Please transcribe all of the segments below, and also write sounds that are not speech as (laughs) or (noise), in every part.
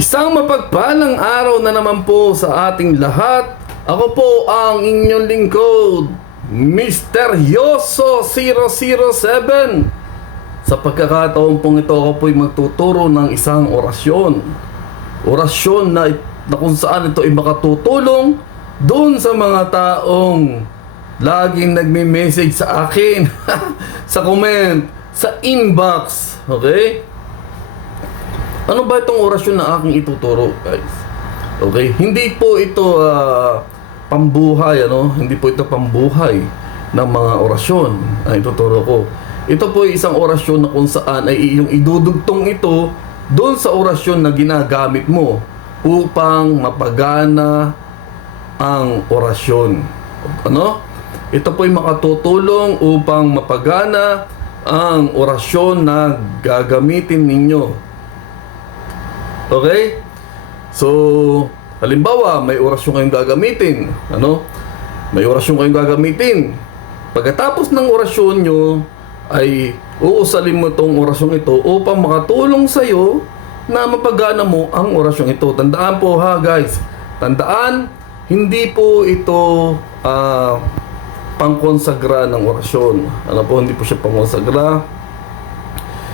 Isang mapagpalang araw na naman po sa ating lahat. Ako po ang inyong lingkod, Mr. Yoso 007. Sa pagkakataon pong ito, ako po'y magtuturo ng isang orasyon. Orasyon na, na kung saan ito ay makatutulong doon sa mga taong laging nagme-message sa akin, (laughs) sa comment, sa inbox. Okay? Ano ba itong orasyon na aking ituturo, guys? Okay? Hindi po ito ah, pambuhay, ano? Hindi po ito pambuhay ng mga orasyon na ituturo ko. Ito po ay isang orasyon na kung saan ay yung idudugtong ito doon sa orasyon na ginagamit mo upang mapagana ang orasyon. Ano? Ito po ay makatutulong upang mapagana ang orasyon na gagamitin ninyo. Okay? So, halimbawa, may orasyon kayong gagamitin. Ano? May orasyon kayong gagamitin. Pagkatapos ng orasyon nyo, ay uusalin mo itong orasyon ito upang makatulong sa'yo na mapagana mo ang orasyon ito. Tandaan po ha guys, tandaan, hindi po ito ah, pangkonsagra ng orasyon. Ano po, hindi po siya pangkonsagra.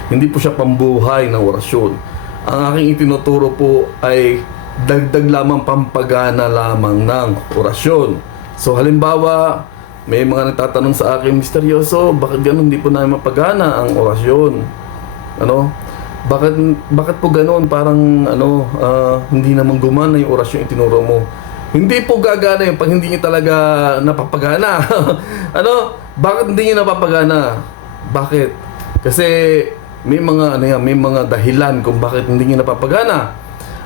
Hindi po siya pambuhay ng orasyon. Ang aking itinuturo po ay dagdag lamang pampagana lamang ng orasyon. So halimbawa, may mga nagtatanong sa akin, misteryoso, bakit ganun hindi po namin mapagana ang orasyon? Ano? Bakit bakit po ganun? Parang ano, ah, hindi naman gumana yung orasyon itinuro mo. Hindi po gagana yun pag hindi niyo talaga napapagana. (laughs) ano? Bakit hindi niyo napapagana? Bakit? Kasi may mga ano yan, may mga dahilan kung bakit hindi niyo napapagana.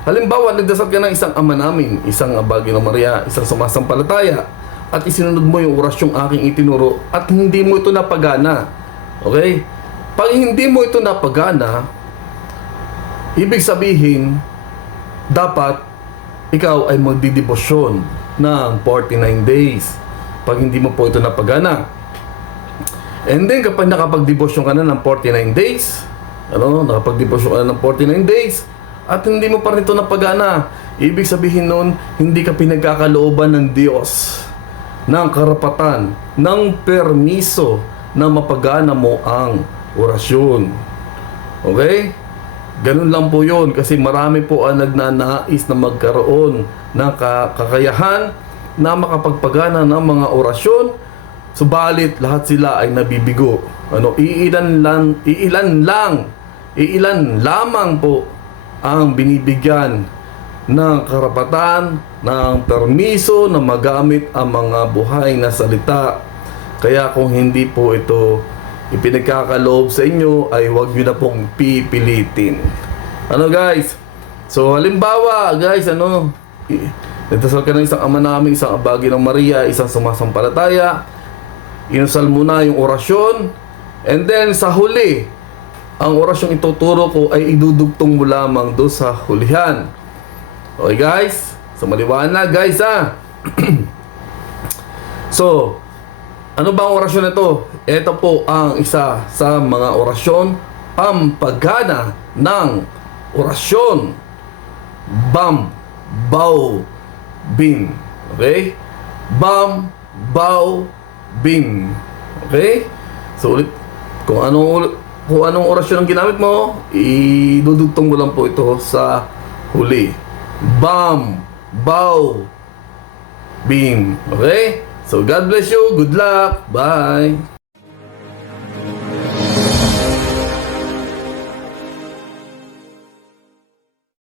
Halimbawa, nagdasal ka ng isang ama namin, isang abagi ng Maria, isang sumasampalataya, at isinunod mo yung orasyong aking itinuro at hindi mo ito napagana. Okay? Pag hindi mo ito napagana, ibig sabihin, dapat ikaw ay magdidebosyon ng 49 days pag hindi mo po ito napagana. And then kapag nakapagdebosyon ka na ng 49 days, ano, nakapagdebosyon ka na ng 49 days, at hindi mo pa rin ito napagana, ibig sabihin nun, hindi ka pinagkakalooban ng Diyos ng karapatan, ng permiso na mapagana mo ang orasyon. Okay? Ganun lang po yun kasi marami po ang nagnanais na magkaroon ng ka- kakayahan na makapagpagana ng mga orasyon subalit lahat sila ay nabibigo. Ano, iilan lang, iilan lang, iilan lamang po ang binibigyan ng karapatan, ng permiso na magamit ang mga buhay na salita. Kaya kung hindi po ito ipinagkakaloob sa inyo ay huwag nyo na pong pipilitin. Ano guys? So halimbawa guys, ano, nagdasal ka ng isang ama namin, isang abagi ng Maria, isang sumasampalataya, inusal mo na yung orasyon, and then sa huli, ang orasyong ituturo ko ay idudugtong mo lamang do sa hulihan. Okay guys? So maliwanag guys ha. (clears throat) so, ano ba ang orasyon na ito? Ito po ang isa sa mga orasyon pampagana ng orasyon. Bam, bow, bim. Okay? Bam, bow, bim. Okay? So ulit, kung anong kung anong orasyon ang ginamit mo, idudugtong mo lang po ito sa huli. Bam, bow, bim. Okay? So God bless you. Good luck. Bye.